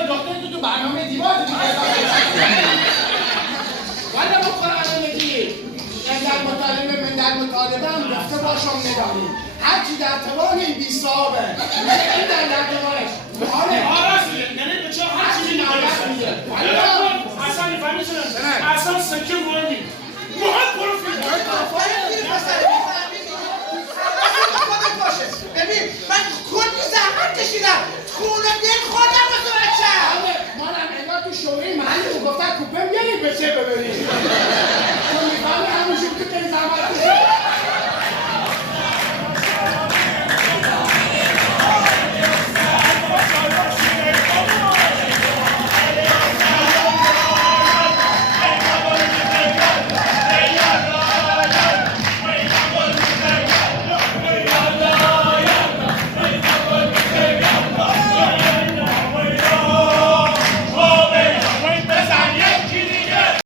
دیوار دکتر تو برنامه دیوار دیگه والا با قرآن مجید در مطالبه من در مطالبه هم گفته باشم نداری هرچی در توان این 20 صحابه این در دوارش آره